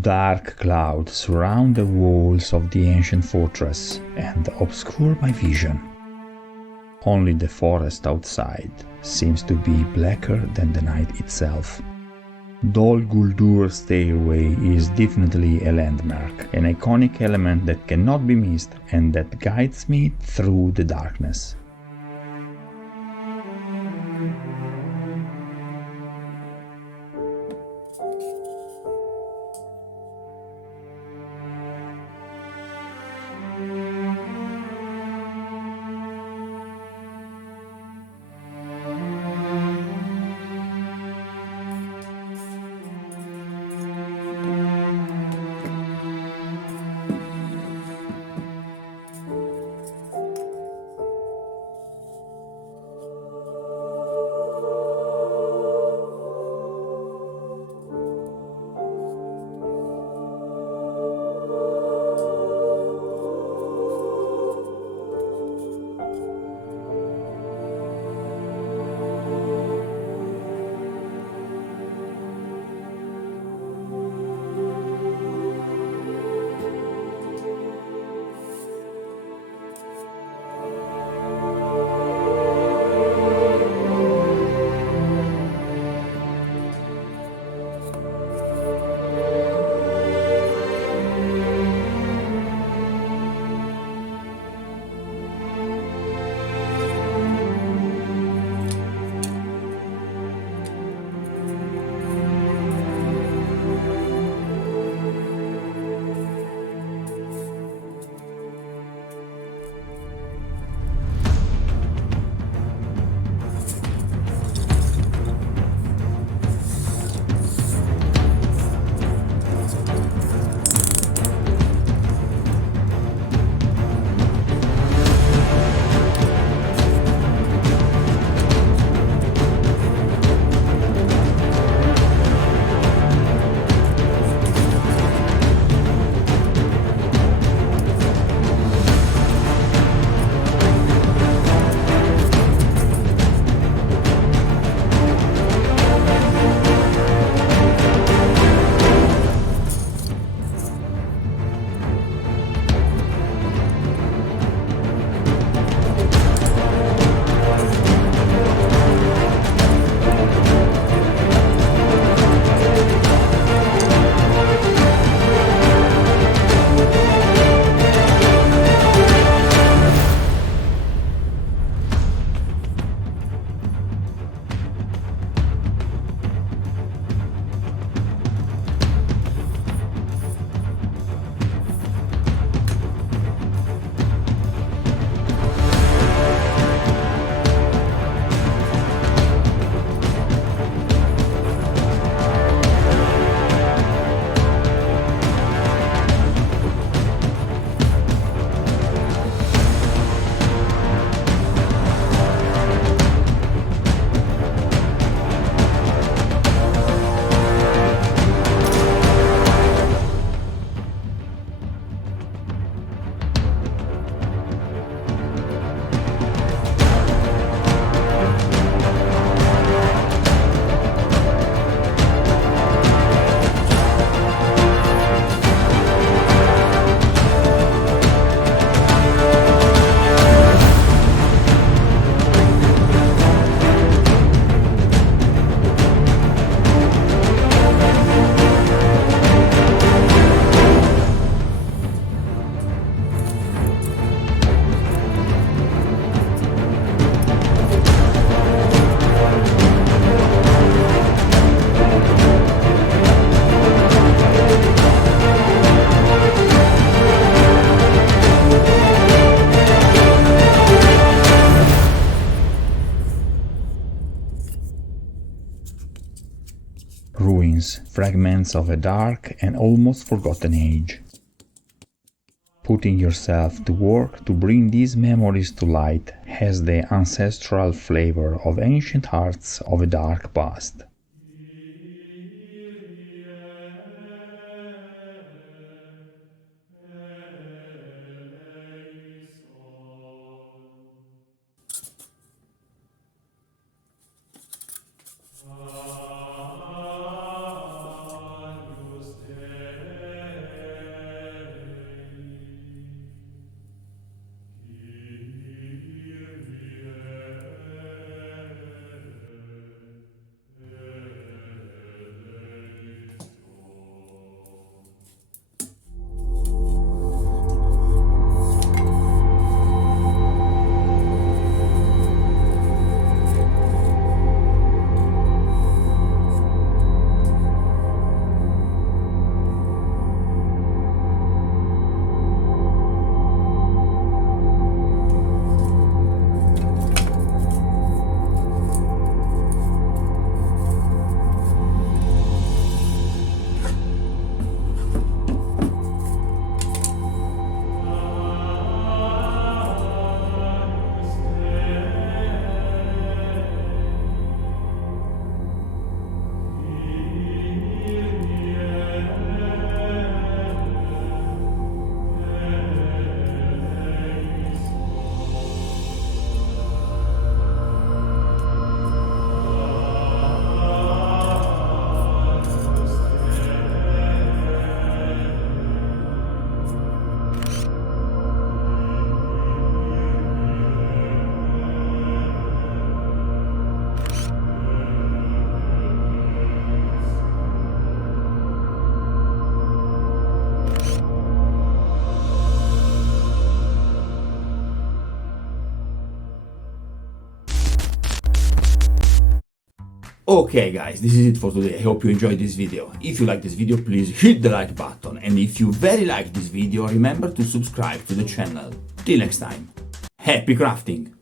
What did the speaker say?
Dark clouds surround the walls of the ancient fortress and obscure my vision. Only the forest outside seems to be blacker than the night itself. DOL-GULDUR stairway is definitely a landmark, an iconic element that cannot be missed and that guides me through the darkness. Ruins, fragments of a dark and almost forgotten age. Putting yourself to work to bring these memories to light has the ancestral flavor of ancient arts of a dark past. Okay guys, this is it for today. I hope you enjoyed this video. If you like this video, please hit the like button. And if you very like this video, remember to subscribe to the channel. Till next time, happy crafting!